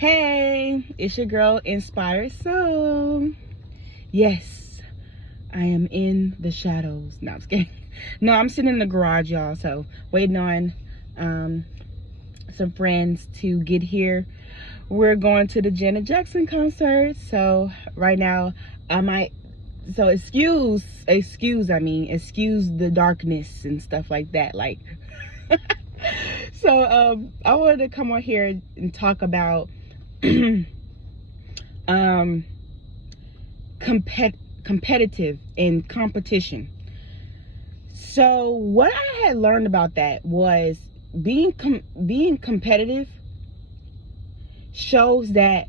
Hey, it's your girl Inspired Soul. Yes, I am in the shadows. No, I'm just kidding. No, I'm sitting in the garage, y'all. So waiting on some friends to get here. We're going to the Janet Jackson concert. So right now I might. So excuse the darkness and stuff like that. Like, so I wanted to come on here and talk about competitive and competition. So what I had learned about that was being competitive shows that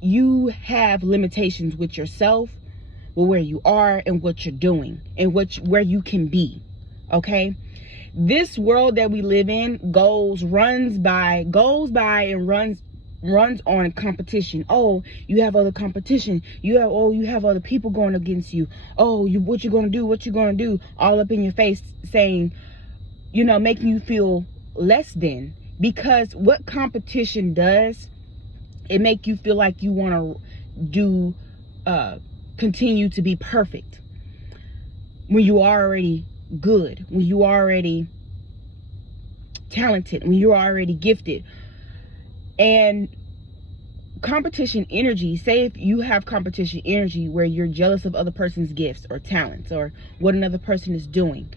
you have limitations with yourself, with where you are and what you're doing and where you can be. Okay, this world that we live in runs by and runs on competition. Oh, you have other competition. You have other people going against you. Oh, what you gonna do? All up in your face, saying, making you feel less than. Because what competition does, it make you feel like you want to continue to be perfect when you are already good, when you are already talented, when you're already gifted. And competition energy, say if you have competition energy where you're jealous of other person's gifts or talents or what another person is doing,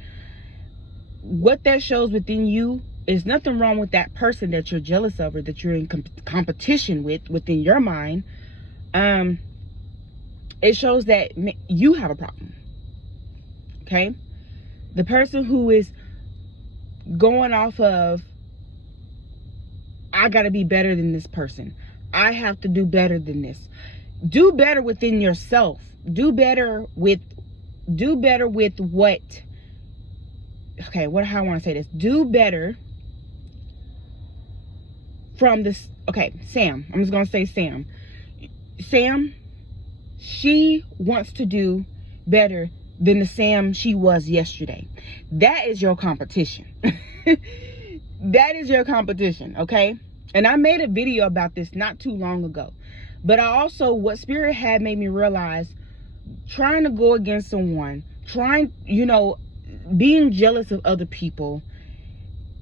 what that shows within you is nothing wrong with that person that you're jealous of or that you're in competition with within your mind. It shows that you have a problem. Okay, the person who is going off of, I gotta be better than this person, I have to do better than this. Do better within yourself. Do better with what, okay, how I want to say this. Do better from this. Okay, Sam, I'm just gonna say Sam, she wants to do better than the Sam she was yesterday. That is your competition. That is your competition, okay? And I made a video about this not too long ago. But I also, what Spirit had made me realize, trying to go against someone, being jealous of other people,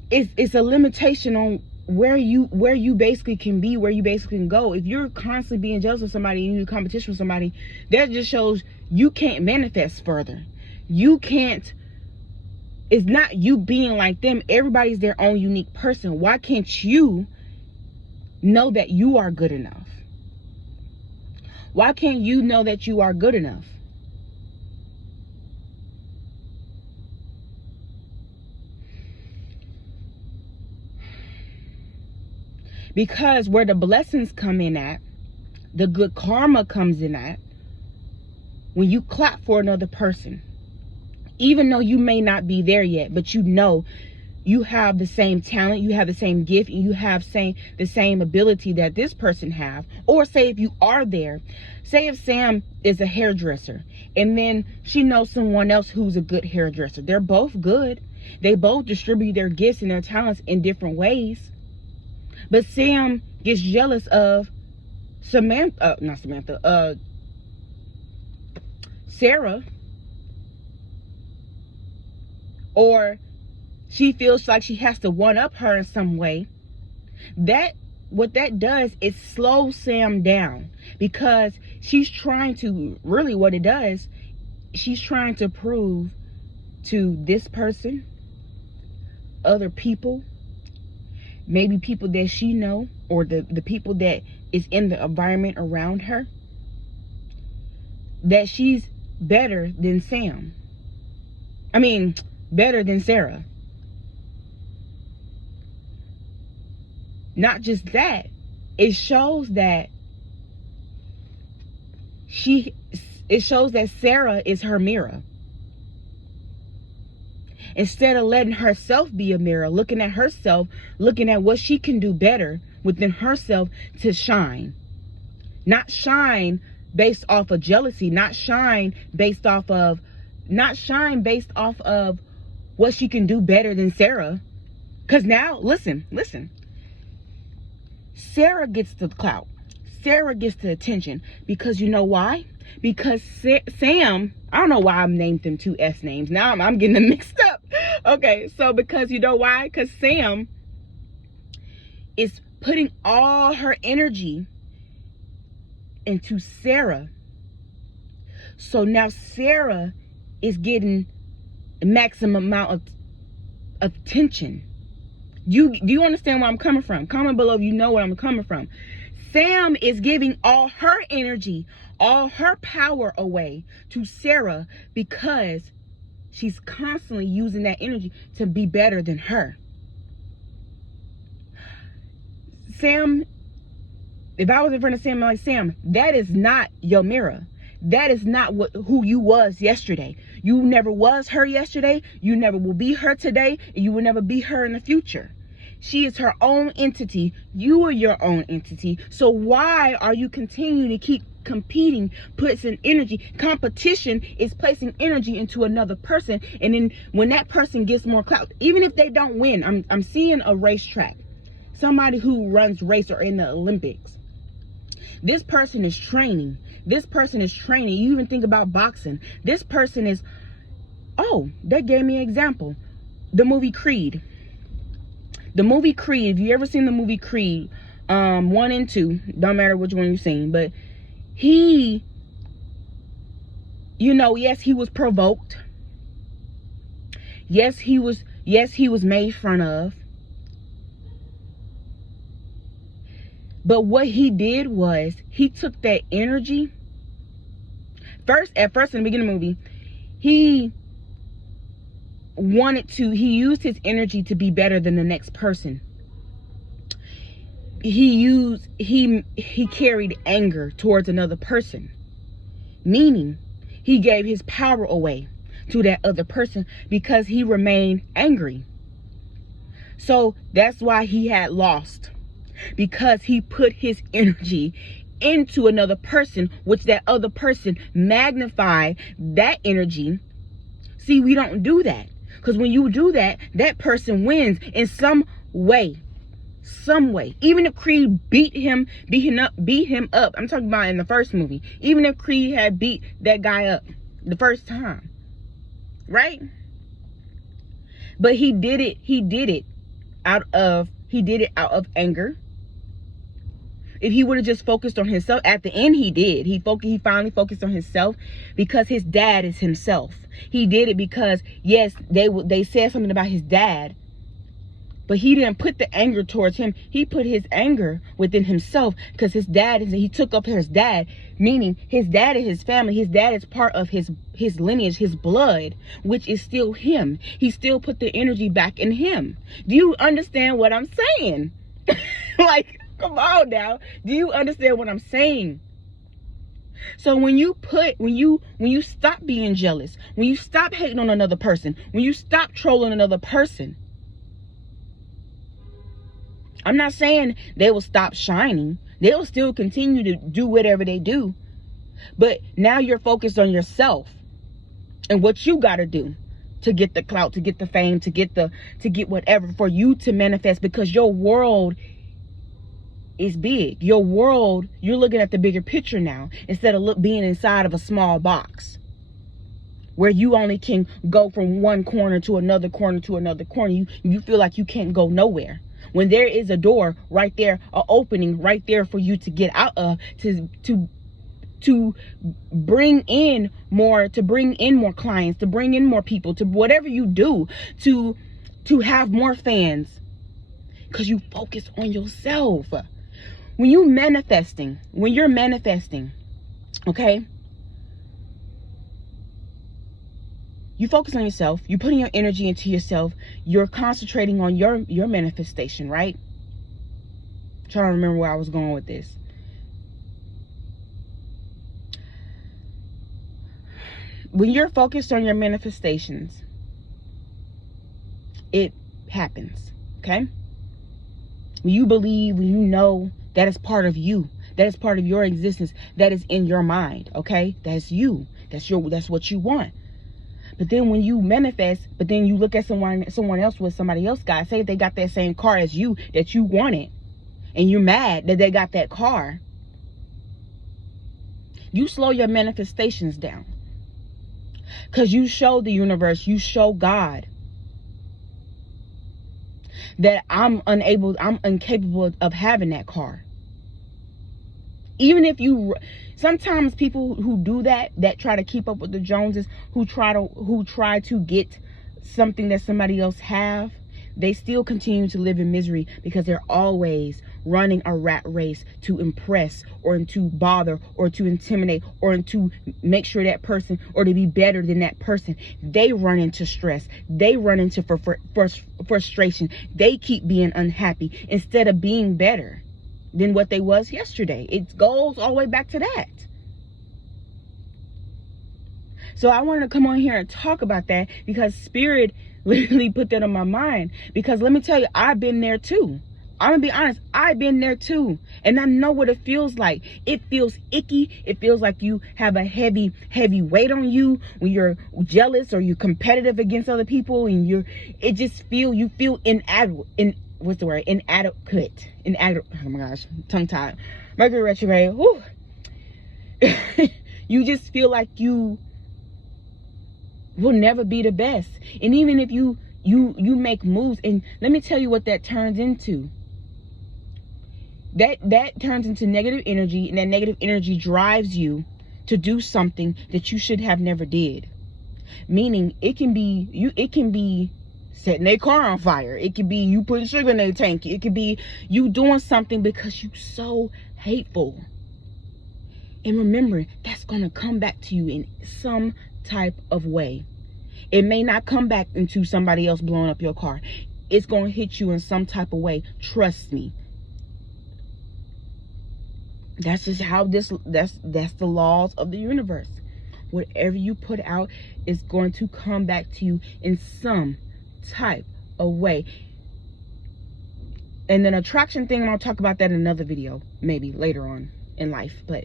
it's a limitation on where you basically can be, where you basically can go. If you're constantly being jealous of somebody and you're in competition with somebody, that just shows you can't manifest further. You can't. It's not you being like them. Everybody's their own unique person. Why can't you know that you are good enough? Why can't you know that you are good enough? Because where the blessings come in at, the good karma comes in at, when you clap for another person, even though you may not be there yet, but you have the same talent, you have the same gift, and you have the same ability that this person have. Or say if you are there, say if Sam is a hairdresser and then she knows someone else who's a good hairdresser. They're both good. They both distribute their gifts and their talents in different ways. But Sam gets jealous of Sarah, or she feels like she has to one up her in some way. What that does is slow Sam down, because she's trying to, really what it does, she's trying to prove to this person, other people, maybe people that she know, or the people that is in the environment around her, that she's better than Sam. I mean, better than Sarah. Not just that, it shows that Sarah is her mirror. Instead of letting herself be a mirror, looking at herself, looking at what she can do better within herself to shine. Not shine based off of jealousy, not shine based off of what she can do better than Sarah. Because now, listen. Sarah gets the clout. Sarah gets the attention. Because you know why? Because Sam, I don't know why I named them two S names. Now I'm getting them mixed up. Okay, so because you know why? Because Sam is putting all her energy into Sarah. So now Sarah is getting the maximum amount of attention. Do you understand where I'm coming from? Comment below if you know where I'm coming from. Sam is giving all her energy, all her power away to Sarah because she's constantly using that energy to be better than her. Sam, if I was in front of Sam, I'm like, Sam, that is not your mirror. That is not who you was yesterday. You never was her yesterday. You never will be her today. And you will never be her in the future. She is her own entity. You are your own entity. So why are you continuing to keep competing, puts energy? Competition is placing energy into another person. And then when that person gets more clout, even if they don't win, I'm seeing a racetrack. Somebody who runs race or in the Olympics. This person is training. This person is training. You even think about boxing. This person is, oh, that gave me an example. The movie Creed. The movie Creed, if you ever seen the movie Creed, 1 and 2, don't matter which one you've seen, but he, you know, yes, he was provoked. Yes, he was made fun of. But what he did was he took that energy. At first in the beginning of the movie, he used his energy to be better than the next person. He carried anger towards another person, meaning he gave his power away to that other person because he remained angry. So that's why he had lost, because he put his energy into another person, which that other person magnified that energy. See, we don't do that. Because when you do that, that person wins in some way. Even if Creed beat him up. I'm talking about in the first movie. Even if Creed had beat that guy up the first time. Right? But he did it out of anger. If he would have just focused on himself, at the end he did. He finally focused on himself because his dad is himself. He did it because, yes, they said something about his dad, but he didn't put the anger towards him. He put his anger within himself because his dad he took up his dad, meaning his dad is his family. His dad is part of his lineage, his blood, which is still him. He still put the energy back in him. Do you understand what I'm saying? Like, come on now. Do you understand what I'm saying? So when you stop being jealous, when you stop hating on another person, when you stop trolling another person, I'm not saying they will stop shining. They will still continue to do whatever they do. But now you're focused on yourself and what you got to do to get the clout, to get the fame, to get whatever, for you to manifest, because your world is big. Your world, you're looking at the bigger picture now instead of being inside of a small box where you only can go from one corner to another corner to another corner. You feel like you can't go nowhere when there is a door right there, an opening right there for you to get out of, to bring in more clients, to bring in more people, to whatever you do, to have more fans, because you focus on yourself. When you're manifesting, okay, you focus on yourself, you're putting your energy into yourself, you're concentrating on your manifestation, right? I'm trying to remember where I was going with this. When you're focused on your manifestations, it happens, okay? When you believe, when you know, that is part of you. That is part of your existence. That is in your mind, okay? That's you. That's what you want. But then when you manifest, but then you look at someone else with somebody else got, say they got that same car as you that you wanted, and you're mad that they got that car, you slow your manifestations down. Because you show the universe, you show God that I'm incapable of having that car. Even if you, sometimes people who do that try to keep up with the Joneses, who try to get something that somebody else have, they still continue to live in misery because they're always running a rat race to impress or to bother or to intimidate or to make sure that person, or to be better than that person. They run into stress. They run into frustration. They keep being unhappy instead of being better than what they was yesterday. It goes all the way back to that. So I wanted to come on here and talk about that because Spirit literally put that on my mind. Because let me tell you, I've been there too. I'm gonna be honest, I've been there too. And I know what it feels like. It feels icky. It feels like you have a heavy weight on you when you're jealous or you're competitive against other people, and you feel inadequate. What's the word? Inadequate. Oh my gosh, tongue tied. Mercury retrograde. Whew. You just feel like you will never be the best. And even if you make moves, and let me tell you what that turns into. That turns into negative energy, and that negative energy drives you to do something that you should have never did. Meaning it can be setting a car on fire. It could be you putting sugar in a tank. It could be you doing something because you're so hateful. And remember, that's going to come back to you in some type of way. It may not come back into somebody else blowing up your car. It's going to hit you in some type of way. Trust me. That's just how that's the laws of the universe. Whatever you put out is going to come back to you in some type of way. And then attraction thing, I'm going to talk about that in another video, maybe later on in life. But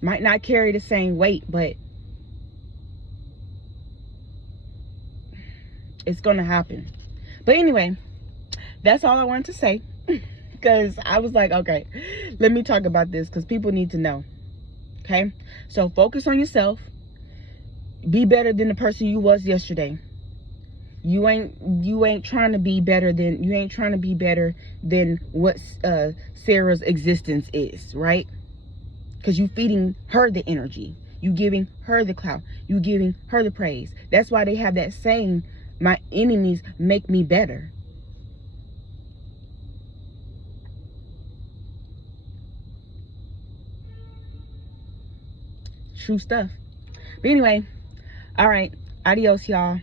might not carry the same weight, but it's going to happen. But anyway, that's all I wanted to say. Because I was like, okay, let me talk about this because people need to know. Okay? So focus on yourself. Be better than the person you was yesterday. You ain't trying to be better than what Sarah's existence is, right? Because you feeding her the energy. You giving her the clout. You giving her the praise. That's why they have that saying, my enemies make me better. True stuff. But anyway, all right. Adios, y'all.